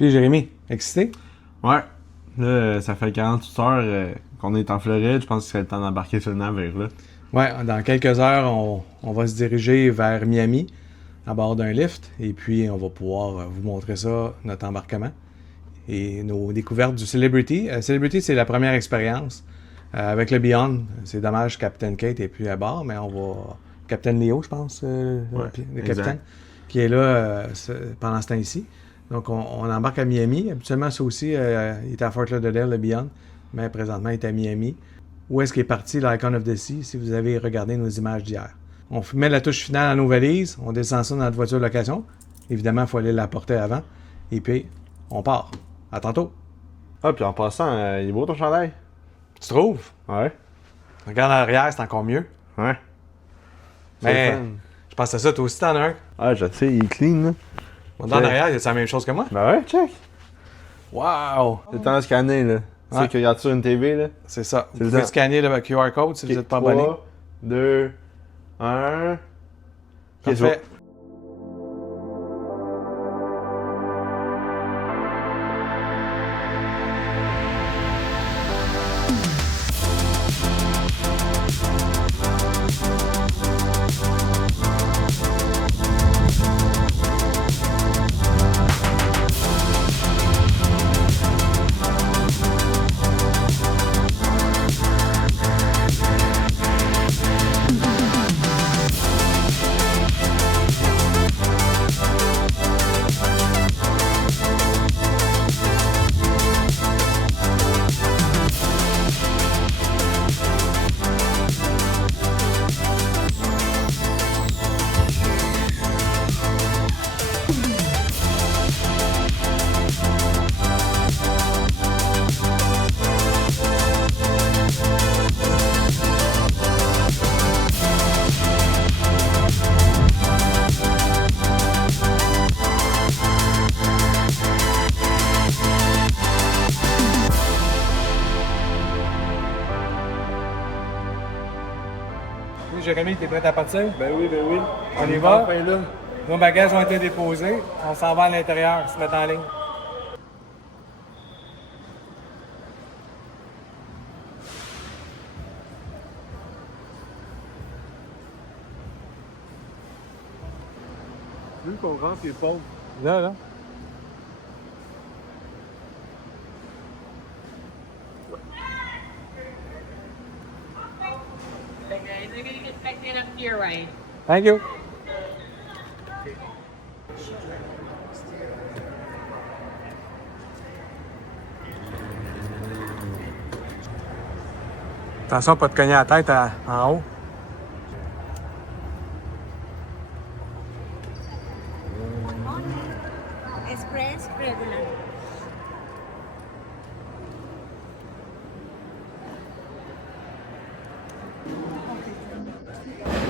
Puis Jérémy, excité? Ouais. Là, ça fait 48 heures qu'on est en Floride. Je pense que c'est le temps d'embarquer sur le navire, là. Ouais, dans quelques heures, on va se diriger vers Miami à bord d'un lift. Et puis, on va pouvoir vous montrer ça, notre embarquement et nos découvertes du Celebrity. Celebrity, c'est la première expérience. Avec le Beyond, c'est dommage que Captain Kate n'est plus à bord, mais on va... Captain Léo, je pense, Ouais, le exact. capitaine, qui est là pendant ce temps-ci. Donc, on embarque à Miami. Habituellement, ça aussi, il est à Fort Lauderdale, le Beyond, mais présentement, il est à Miami. Où est-ce qu'il est parti, l'Icon of the Sea, si vous avez regardé nos images d'hier. On met la touche finale dans nos valises, on descend ça dans notre voiture de location. Évidemment, il faut aller la porter avant. Et puis, on part. À tantôt. Ah, puis en passant, il est beau ton chandail? Tu trouves? Ouais. Regarde en arrière, c'est encore mieux. Ouais. Mais C'est le fun. je pense à ça, toi aussi t'en as un. Ah, je sais, il est clean, là. Dans en arrière, c'est la même chose que moi. Ben ouais, check. Wow! C'est le temps de scanner, là. Tu Ouais. sais que regarde sur une TV, là. C'est ça. C'est Vous le pouvez temps. scanner le QR code si vous n'êtes pas abonné. 3, 2, 1. Parfait. Oui, Jérémy, t'es prêt à partir? Ben oui, ben oui. On y va? Enfin là. Nos bagages ont été déposés. On s'en va à l'intérieur, se mettre en ligne. Vu qu'on rentre les pauvres. Là. Okay, they're gonna get back in up to your right. Thank you. Attention, pas de cogner la tête en haut. Express regular.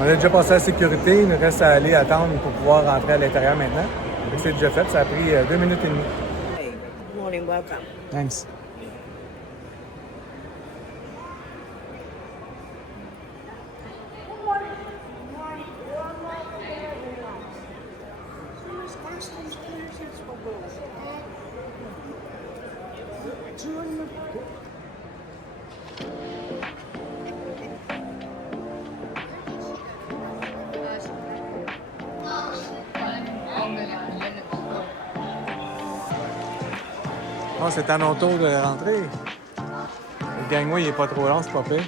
On a déjà passé la sécurité, il nous reste à aller attendre pour pouvoir rentrer à l'intérieur maintenant. Donc, c'est déjà fait, ça a pris 2 minutes et demie. Hey, morning, welcome. Thanks. Oh, c'est à mon tour de rentrer. Le gangway, il est pas trop long, c'est pas pire.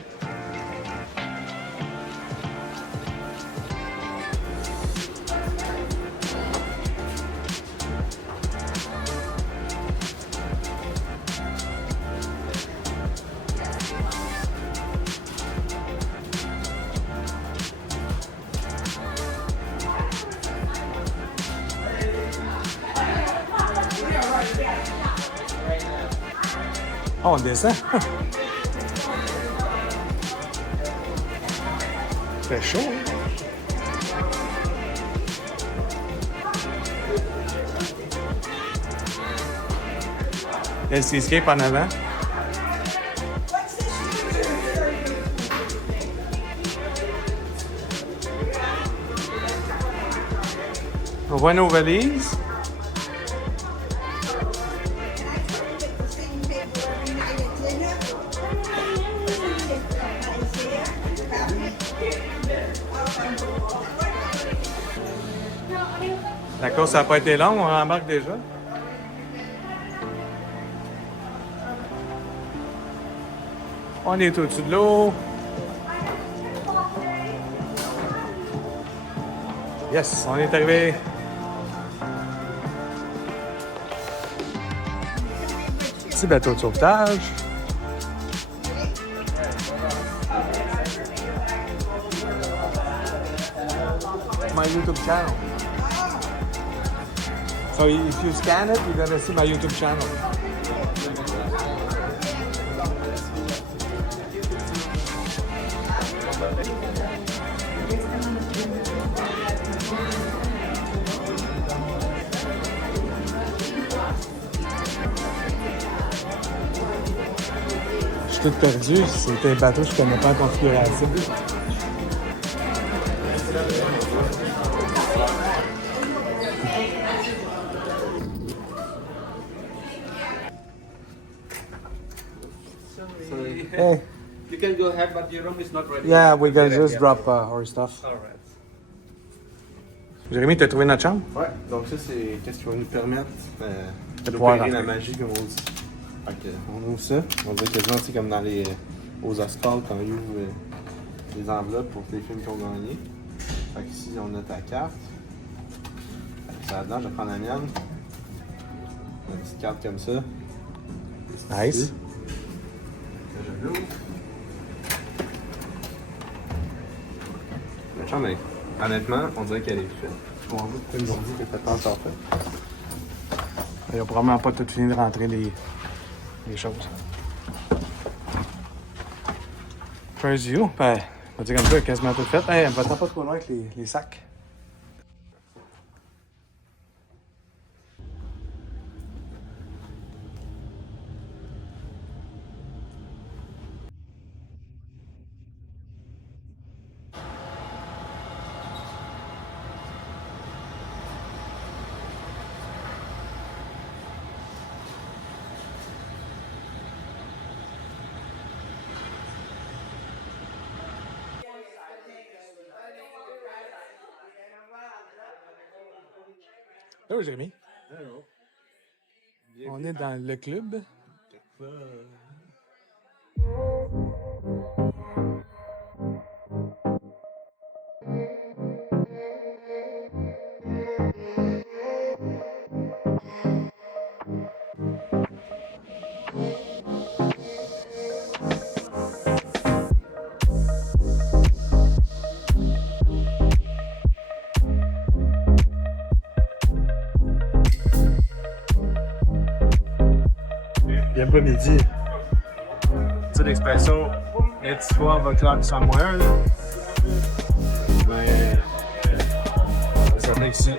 Oh, on descend. C'est chaud, hein? Il y a le seascape en avant. On voit nos valises. La course n'a pas été longue, on embarque déjà. On est au-dessus de l'eau. Yes, on est arrivé. Petit bateau de sauvetage. My YouTube channel. So if you scan it, you're gonna see my YouTube channel. Je suis tout perdu. C'était un bateau que je connais pas en configuration. Hey. You can go ahead, but your room is not ready. Yeah, we can just drop our stuff. All right. Jérémy, t'as trouvé notre chambre? Ouais, donc ça, c'est qu'est-ce qui va nous permettre De pouvoir d'opérer la rentrer. magie, comme on dit. Fait que, on ouvre ça. On dirait quasiment, tu sais, comme dans les aux Oscars, quand ils ouvrent les enveloppes pour les films qui ont gagné. Fait qu'ici, on a ta carte. Fait que ça là-dedans, je vais prendre la mienne. Une petite carte comme ça. Nice. Ici. Je l'ouvre. La chambre, honnêtement, on dirait qu'elle est faite. On voit pourquoi ils nous ont dit qu'elle était pas encore faite. Il n'a probablement pas tout fini de rentrer les choses. First view, ben, on va dire comme ça, quasiment tout fait. Hey, va-t'en pas trop loin avec les sacs. Hello, Jérémy. Hello. On est dans le club. Bien pas midi. Tu sais l'expression it's 12 o'clock somewhere, là. Mais ça fait ici.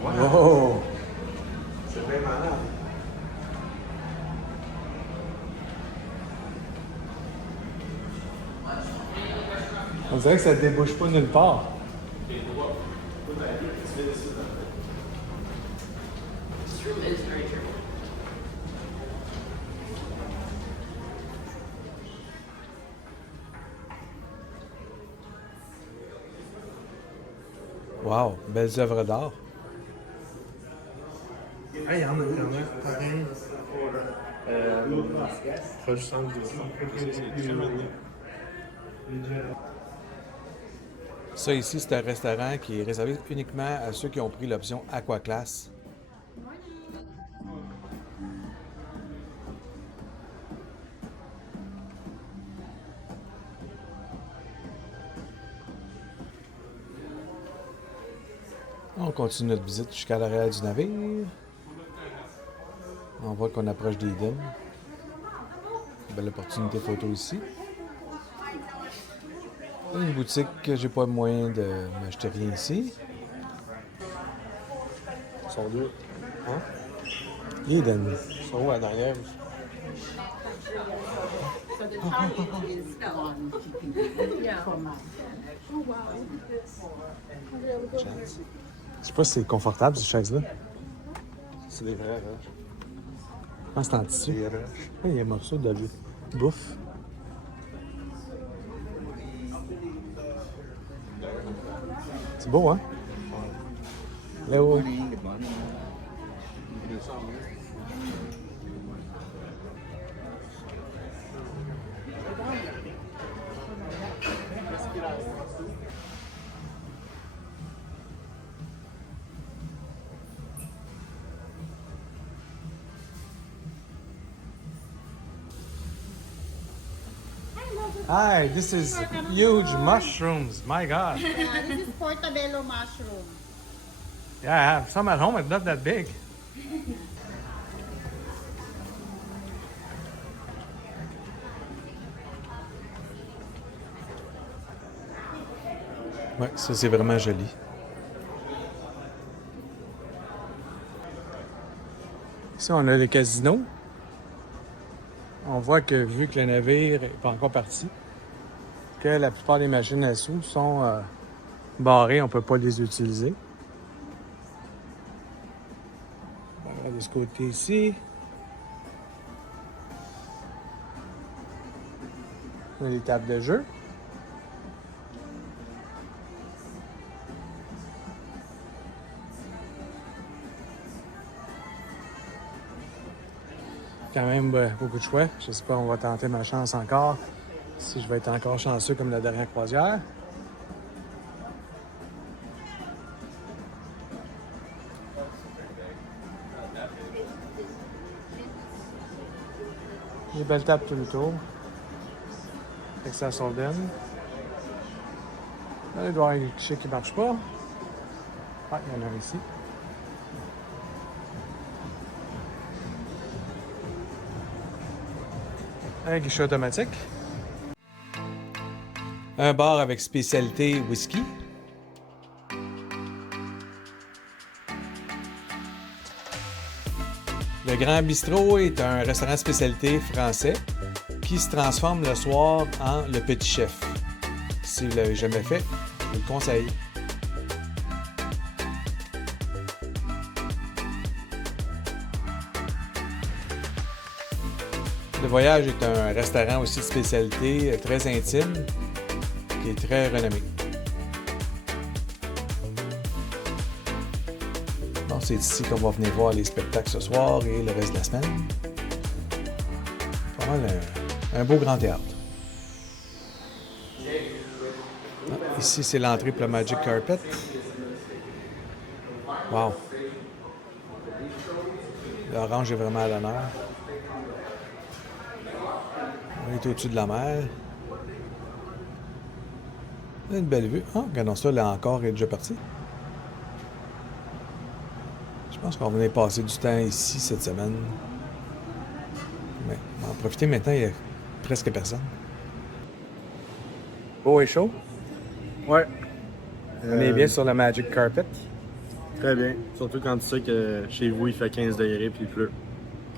Wow! C'est bien malade. On dirait que ça débouche pas nulle part. Wow, belles œuvres d'art. Hey, en internet, pareil. Pas juste en vidéo. C'est très magnifique. Ça ici, c'est un restaurant qui est réservé uniquement à ceux qui ont pris l'option Aqua Class. On continue notre visite jusqu'à l'arrière du navire. On voit qu'on approche des dîmes. Belle opportunité photo ici. Une boutique que j'ai pas moyen de m'acheter rien ici. Ils sont deux. Hein? Eden. Ils sont où à l'arrière? Je sais pas si c'est confortable, ces chaises-là. C'est des vraies roches. Je pense que c'est en tissu. Des roches. Il y a un morceau de bouffe. C'est beau, hein? Là-haut. Hi, this is huge mushrooms. My God. Yeah, this is portobello mushroom. Yeah, I have some at home. It's not that big. Ouais, ça c'est vraiment joli. Ici, on a le casino. On voit que vu que le navire n'est pas encore parti, que la plupart des machines à sous sont barrées, on ne peut pas les utiliser. On va regarder ce côté ici. On a les tables de jeu. Quand même beaucoup de choix. Je sais pas, on va tenter ma chance encore. Si je vais être encore chanceux comme la dernière croisière. Des belles tables tout le tour. Texas Hold'em. Là, il doit y avoir un guichet qui ne marche pas. Ah, il y en a un ici. Un guichet automatique. Un bar avec spécialité whisky. Le Grand Bistrot est un restaurant spécialité français qui se transforme le soir en le Petit Chef. Si vous ne l'avez jamais fait, je vous le conseille. Le Voyage est un restaurant aussi de spécialité très intime qui est très renommé. Donc c'est ici qu'on va venir voir les spectacles ce soir et le reste de la semaine. Pas mal un beau grand théâtre. Ah, ici c'est l'entrée pour le Magic Carpet. Wow! L'orange est vraiment à l'honneur. On est au-dessus de la mer. Une belle vue. Ah, regardons ça, là encore, est déjà parti. Je pense qu'on venait passer du temps ici cette semaine. Mais on va en profiter maintenant, il n'y a presque personne. Beau et chaud. Ouais. On est bien sur le Magic Carpet. Très bien. Surtout quand tu sais que chez vous, il fait 15 degrés puis il pleut.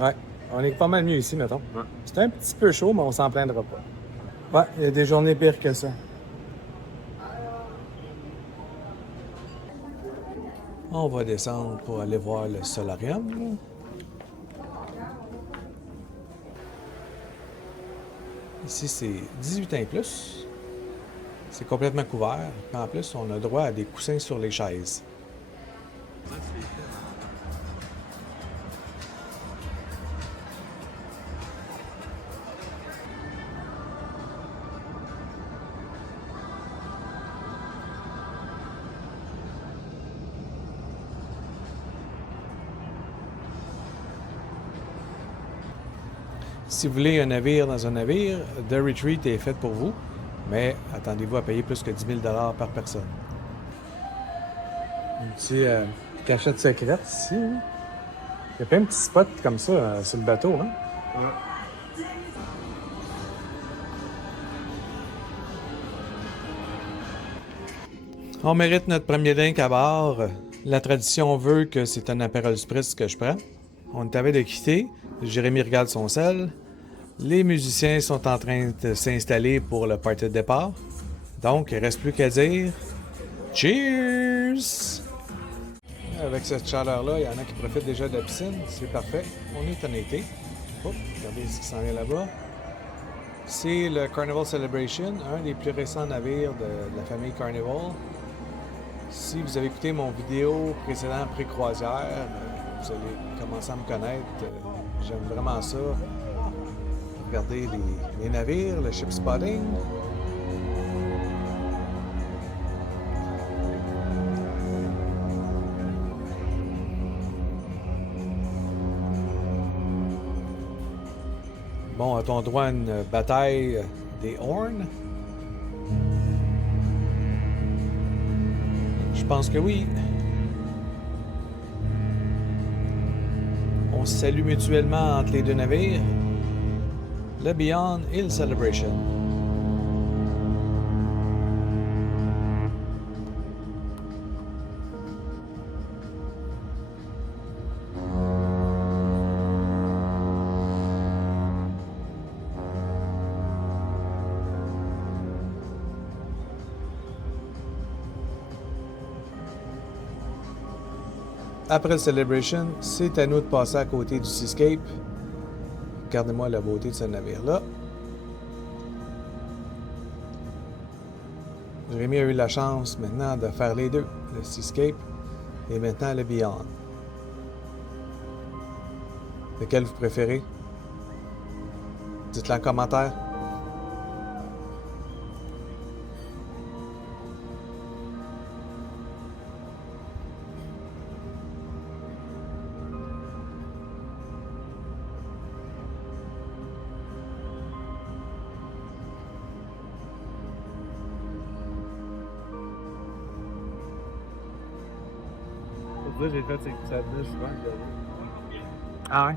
Ouais, on est pas mal mieux ici, mettons. Ouais. C'est un petit peu chaud, mais on s'en plaindra pas. Ouais, il y a des journées pires que ça. On va descendre pour aller voir le solarium. Ici, c'est 18 ans et plus. C'est complètement couvert. Puis en plus, on a droit à des coussins sur les chaises. Si vous voulez un navire dans un navire, The Retreat est fait pour vous, mais attendez-vous à payer plus que 10 000 $ par personne. Une petite cachette secrète ici. Hein? Il y a plein de petits spots comme ça sur le bateau. Hein? Ouais. On mérite notre premier drink à bord. La tradition veut que c'est un Aperol Spritz que je prends. On est à veille de quitter. Jérémy regarde son sel. Les musiciens sont en train de s'installer pour le party de départ. Donc, il ne reste plus qu'à dire Cheers! Avec cette chaleur-là, il y en a qui profitent déjà de la piscine. C'est parfait. On est en été. Oh, regardez ce qui s'en vient là-bas. C'est le Carnival Celebration, un des plus récents navires de la famille Carnival. Si vous avez écouté mon vidéo précédent pré-croisière, vous allez commencer à me connaître. J'aime vraiment ça. Regardez les navires, le ship spotting. Bon, a-t-on droit à une bataille des horns? Je pense que oui. On se salue mutuellement entre les deux navires. Le Beyond et le Celebration. Après le Celebration, c'est à nous de passer à côté du Seascape. Regardez-moi la beauté de ce navire-là. Jérémy a eu la chance maintenant de faire les deux, le Seascape et maintenant le Beyond. Lequel vous préférez? Dites-le en commentaire. Pour ça, j'ai fait ces coussades-là souvent. Ah ouais?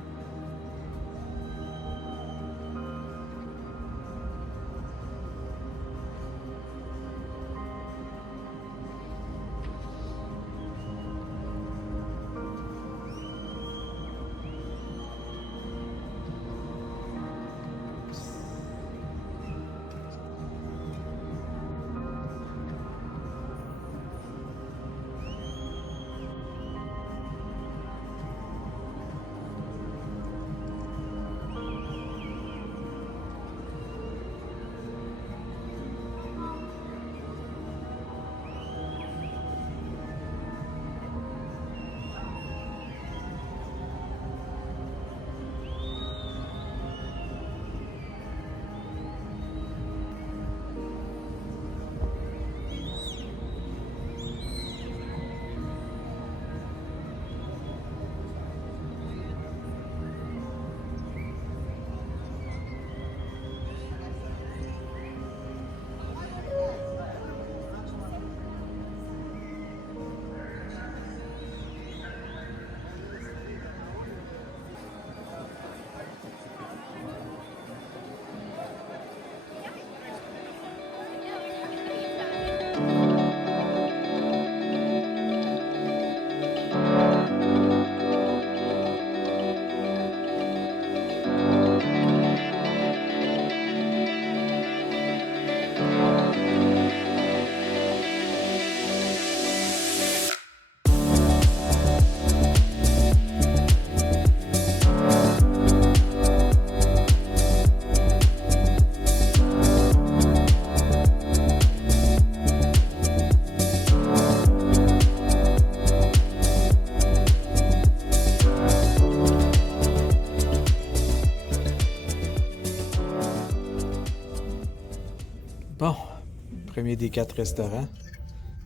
premier des 4 restaurants.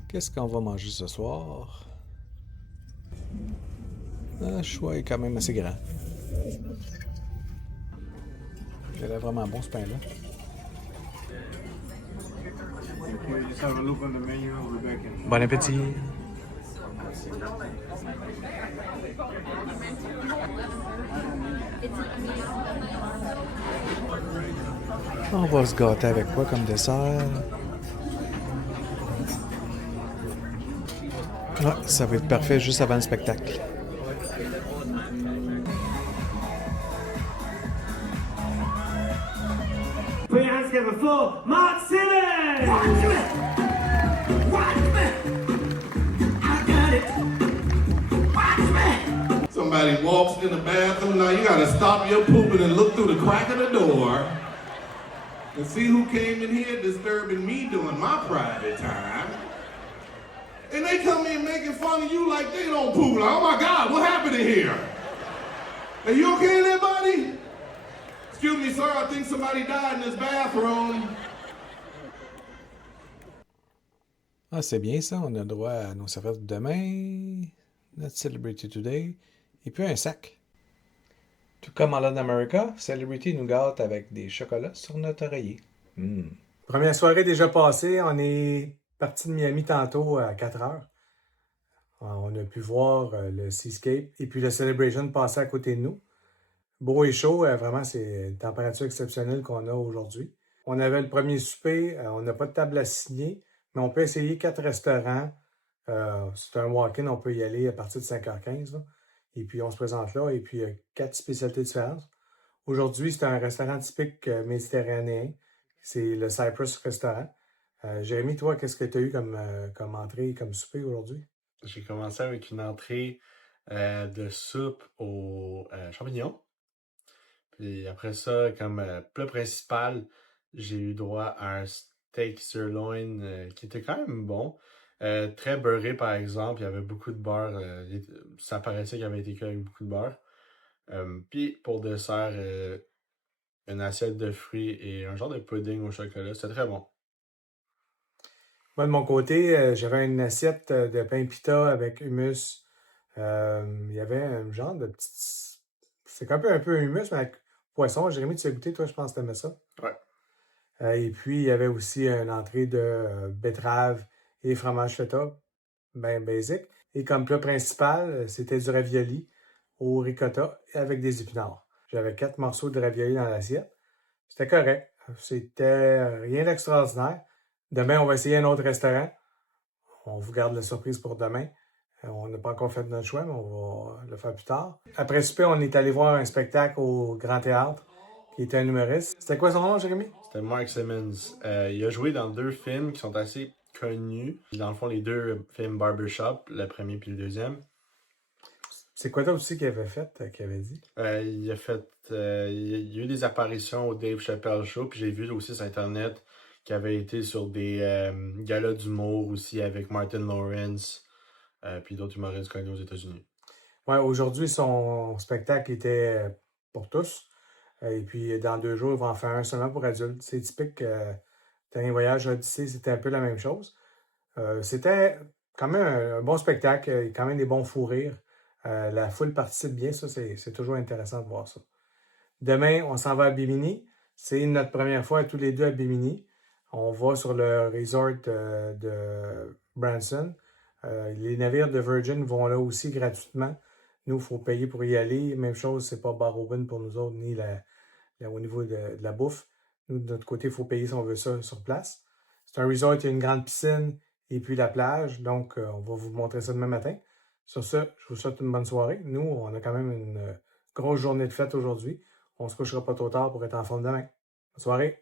Qu'est-ce qu'on va manger ce soir? Le choix est quand même assez grand. Il a l'air vraiment bon ce pain-là. Bon appétit! On va se gâter avec quoi comme dessert? Ah, ça va être parfait juste avant le spectacle. Put your hands together for Mark Simmons! Somebody walks in the bathroom, now you gotta stop your pooping and look through the crack of the door and see who came in here disturbing me during my private time. And they come in making fun of you like they don't poop. Like, oh my God, what happened in here? Are you okay there, buddy? Excuse me, sir, I think somebody died in this bathroom. Ah, c'est bien ça, on a droit à nos serviettes de demain, notre Celebrity Today, et puis un sac. Tout comme en Latin America, Celebrity nous gâte avec des chocolats sur notre oreiller. Première soirée déjà passée, on est parti de Miami tantôt à 4 heures. On a pu voir le Seascape et puis le Celebration passer à côté de nous. Beau et chaud, vraiment, c'est une température exceptionnelle qu'on a aujourd'hui. On avait le premier souper, on n'a pas de table à signer, mais on peut essayer 4 restaurants. C'est un walk-in, on peut y aller à partir de 5h15. Là. Et puis, on se présente là, et puis 4 spécialités différentes. Aujourd'hui, c'est un restaurant typique méditerranéen. C'est le Cyprus Restaurant. Jérémy, toi, qu'est-ce que tu as eu comme entrée, comme souper aujourd'hui? J'ai commencé avec une entrée de soupe aux champignons. Puis après ça, comme plat principal, j'ai eu droit à un steak sirloin qui était quand même bon. Très beurré, par exemple. Il y avait beaucoup de beurre. Ça paraissait qu'il avait été cuit avec beaucoup de beurre. Puis pour dessert, une assiette de fruits et un genre de pudding au chocolat. C'était très bon. Moi, de mon côté, j'avais une assiette de pain pita avec hummus. Il y avait un genre de petit... C'est un peu hummus, mais avec poisson. Jérémy, tu as goûté, toi, je pense que tu aimais ça. Ouais. Et puis, il y avait aussi une entrée de betterave et fromage feta, bien basic. Et comme plat principal, c'était du ravioli au ricotta avec des épinards. J'avais 4 morceaux de ravioli dans l'assiette. C'était correct. C'était rien d'extraordinaire. Demain, on va essayer un autre restaurant. On vous garde la surprise pour demain. On n'a pas encore fait notre choix, mais on va le faire plus tard. Après souper, on est allé voir un spectacle au Grand Théâtre, qui était un humoriste. C'était quoi son nom, Jérémy? C'était Mark Simmons. Il a joué dans 2 films qui sont assez connus. Dans le fond, les 2 films Barbershop, le premier puis le deuxième. C'est quoi d'autre aussi qu'il avait fait, qu'il avait dit? Il a eu des apparitions au Dave Chappelle Show, puis j'ai vu aussi sur Internet qu'il avait été sur des galas d'humour aussi avec Martin Lawrence, puis d'autres humoristes connus aux États-Unis. Ouais, aujourd'hui, son spectacle était pour tous. Et puis, dans 2 jours, il va en faire un seulement pour adultes. C'est typique. Dernier voyage Odyssée, c'était un peu la même chose. C'était quand même un bon spectacle, quand même des bons fous rires. La foule participe bien, ça, c'est toujours intéressant de voir ça. Demain, on s'en va à Bimini. C'est notre première fois tous les deux à Bimini. On va sur le resort de Branson. Les navires de Virgin vont là aussi gratuitement. Nous, il faut payer pour y aller. Même chose, c'est pas bar open pour nous autres, ni au niveau de la bouffe. Nous, de notre côté, il faut payer si on veut ça sur place. C'est un resort, il y a une grande piscine et puis la plage. Donc, on va vous montrer ça demain matin. Sur ce, je vous souhaite une bonne soirée. Nous, on a quand même une grosse journée de fête aujourd'hui. On se couchera pas trop tard pour être en forme demain. Bonne soirée!